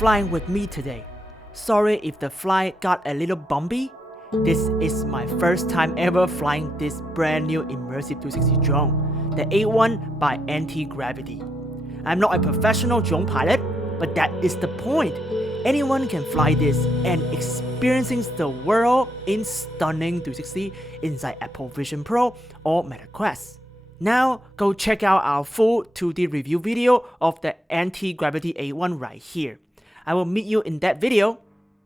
flying with me today. Sorry if the flight got a little bumpy. This is my first time ever flying this brand new immersive 360 drone, the A1 by Antigravity. I'm not a professional drone pilot, but that is the point. Anyone can fly this and experiencing the world in stunning 360 inside Apple Vision Pro or Meta Quest. Now, go check out our full 2D review video of the Antigravity A1 right here. I will meet you in that video.